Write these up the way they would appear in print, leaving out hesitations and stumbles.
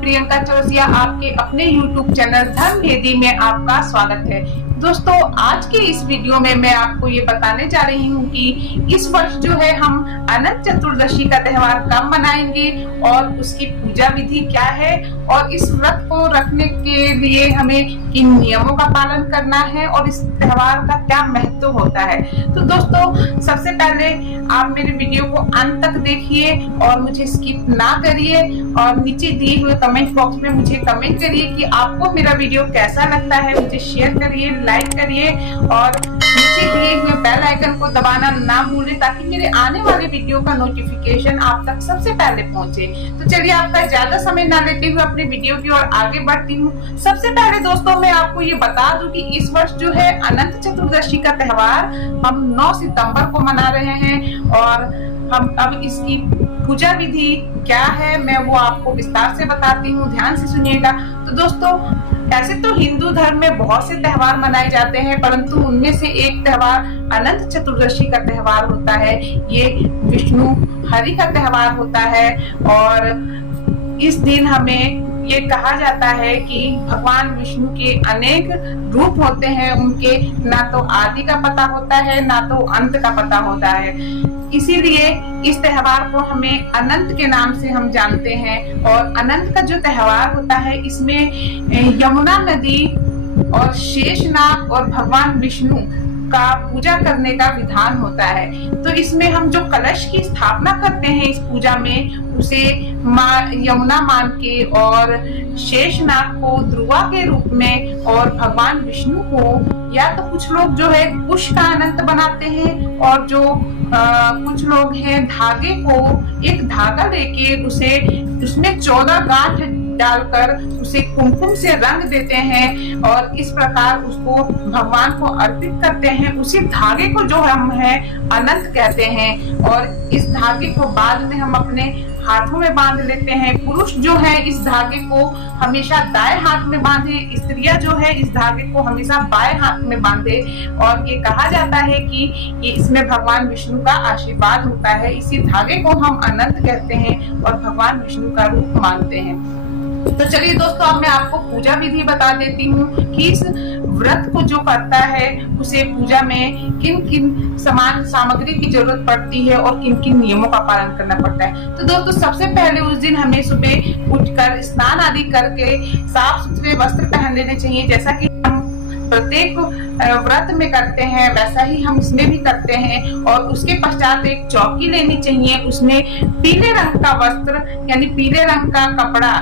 प्रियंका चौरसिया आपके अपने YouTube channel धर्म भेदी में आपका स्वागत है। दोस्तों, आज के इस वीडियो में मैं आपको ये बताने जा रही हूँ कि इस वर्ष जो है हम अनंत चतुर्दशी का त्योहार कब मनाएंगे और उसकी पूजा विधि क्या है और इस व्रत को रखने के लिए हमें किन नियमों का पालन करना है और इस त्योहार का क्या महत्व होता है। तो दोस्तों, सबसे पहले आप मेरे वीडियो को अंत तक देखिए और मुझे स्किप ना करिए और नीचे दिए हुए कमेंट बॉक्स में मुझे कमेंट करिए कि आपको मेरा वीडियो कैसा लगता है। मुझे शेयर करिए, लाइक करिए और नीचे दिए हुए बेल आइकन को दबाना ना भूलें ताकि मेरे आने वाले वीडियो का नोटिफिकेशन आप तक सबसे पहले पहुंचे। तो चलिए, आपका ज्यादा समय ना लेते हुए अपने वीडियो की ओर आगे बढ़ती हूँ। सबसे पहले दोस्तों, मैं आपको ये बता दूं कि इस वर्ष जो है अनंत चतुर्दशी का त्योहार हम 9 सितंबर को मना रहे हैं और हम अब इसकी पूजा विधि क्या है मैं वो आपको विस्तार से बताती हूँ, ध्यान से सुनिएगा। तो दोस्तों, ऐसे तो हिंदू धर्म में बहुत से त्योहार मनाए जाते हैं, परंतु उनमें से एक त्योहार अनंत चतुर्दशी का त्योहार होता है। ये विष्णु हरि का त्योहार होता है और इस दिन हमें ये कहा जाता है कि भगवान विष्णु के अनेक रूप होते हैं, उनके ना तो आदि का पता होता है ना तो अंत का पता होता है। इसीलिए इस त्योहार को हमें अनंत के नाम से हम जानते हैं। और अनंत का जो त्योहार होता है इसमें यमुना नदी और शेषनाग और भगवान विष्णु का पूजा करने का विधान होता है। तो इसमें हम जो कलश की स्थापना करते हैं इस पूजा में, उसे माँ यमुना मान के और शेषनाग को ध्रुवा के रूप में और भगवान विष्णु को या तो कुछ लोग जो है कुश का अनंत बनाते हैं और जो कुछ लोग हैं धागे को एक धागा लेके उसे उसमें 14 गांठ डालकर उसे कुमकुम से रंग देते हैं और इस प्रकार उसको भगवान को अर्पित करते हैं। उसी धागे को जो हम है अनंत कहते हैं और इस धागे को बाद में हम अपने हाथों में बांध लेते हैं। पुरुष जो है इस धागे को हमेशा दाएं हाथ में बांधे, स्त्रियां जो है इस धागे को हमेशा बाएं हाथ में बांधे और ये कहा जाता है कि ये इसमें भगवान विष्णु का आशीर्वाद होता है। इसी धागे को हम अनंत कहते हैं और भगवान विष्णु का रूप मानते हैं। तो चलिए दोस्तों, अब मैं आपको पूजा विधि बता देती हूँ कि इस व्रत को जो करता है उसे पूजा में किन किन सामग्री की जरूरत पड़ती है और किन किन नियमों का पालन करना पड़ता है। तो दोस्तों, सबसे पहले उस दिन हमें सुबह उठकर स्नान आदि करके साफ सुथरे वस्त्र पहन लेने चाहिए। जैसा कि हम प्रत्येक व्रत में करते हैं वैसा ही हम इसमें भी करते हैं। और उसके पश्चात एक चौकी लेनी चाहिए, उसमें पीले रंग का वस्त्र यानी पीले रंग का कपड़ा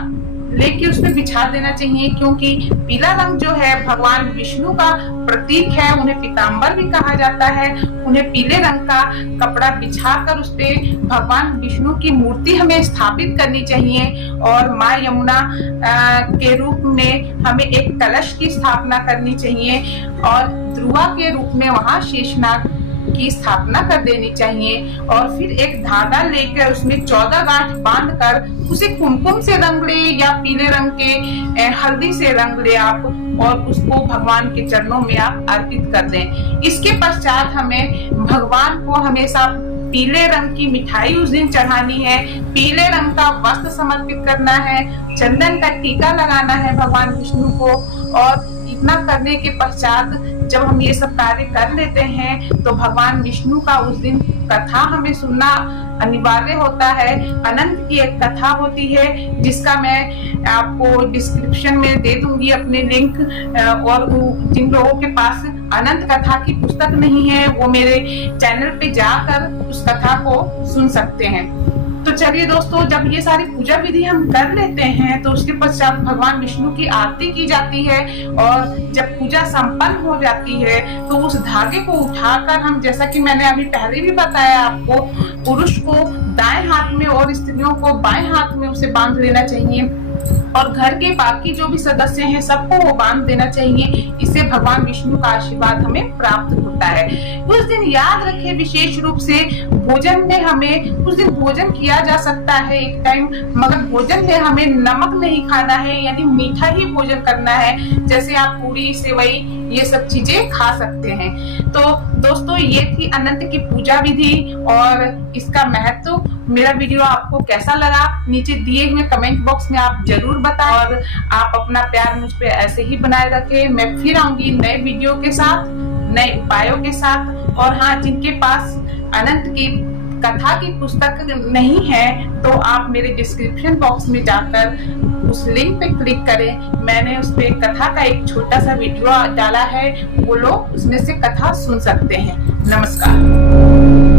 लेके उसमें बिछा देना चाहिए, क्योंकि पीला रंग जो है भगवान विष्णु का प्रतीक है। उन्हें पीताम्बर भी कहा जाता है। उन्हें पीले रंग का कपड़ा बिछाकर उस पे भगवान विष्णु की मूर्ति हमें स्थापित करनी चाहिए और माँ यमुना के रूप में हमें एक कलश की स्थापना करनी चाहिए और ध्रुवा के रूप में वहाँ शेषनाग की स्थापना कर देनी चाहिए। और फिर एक धागा लेकर उसमें 14 गांठ बांधकर उसे कुमकुम से रंग ले या पीले रंग के हल्दी से रंग ले आप और उसको भगवान के चरणों में आप अर्पित कर दें। इसके पश्चात हमें भगवान को हमेशा पीले रंग की मिठाई उस दिन चढ़ानी है, पीले रंग का वस्त्र समर्पित करना है, चंदन का टीका लगाना है भगवान विष्णु को। और इतना करने के पश्चात जब हम ये सब कार्य कर लेते हैं तो भगवान विष्णु का उस दिन कथा हमें सुनना अनिवार्य होता है। अनंत की एक कथा होती है जिसका मैं आपको डिस्क्रिप्शन में दे दूंगी अपने लिंक। और जिन लोगों के पास अनंत कथा की पुस्तक नहीं है वो मेरे चैनल पे जाकर उस कथा को सुन सकते हैं। तो चलिए दोस्तों, जब ये सारी पूजा विधि हम कर लेते हैं तो उसके पश्चात भगवान विष्णु की आरती की जाती है और जब पूजा संपन्न हो जाती है तो उस धागे को उठाकर हम, जैसा कि मैंने अभी पहले भी बताया आपको, पुरुष को दाएं हाथ में और स्त्रियों को बाएं हाथ में उसे बांध लेना चाहिए और घर के बाकी जो भी सदस्य हैं सबको वो बांध देना चाहिए। इससे भगवान विष्णु का आशीर्वाद हमें प्राप्त होता है। उस दिन याद रखें, विशेष रूप से भोजन में हमें उस दिन भोजन किया जा सकता है एक टाइम, मगर भोजन में हमें नमक नहीं खाना है, यानी मीठा ही भोजन करना है। जैसे आप पूरी सेवई ये सब चीजें खा सकते हैं। तो दोस्तों, ये थी अनंत की पूजा विधि और इसका महत्व। मेरा वीडियो आपको कैसा लगा नीचे दिए हुए कमेंट बॉक्स में आप जरूर जरूर बताएं और आप अपना प्यार मुझ पे ऐसे ही बनाए रखें। मैं फिर आऊंगी नए वीडियो के साथ, नए उपायों के साथ। और हाँ, जिनके पास अनंत की कथा की पुस्तक नहीं है तो आप मेरे डिस्क्रिप्शन बॉक्स में जाकर उस लिंक पे क्लिक करें। मैंने उस पे कथा का एक छोटा सा वीडियो डाला है, वो लोग उसमें से कथा सुन सकते हैं। नमस्कार।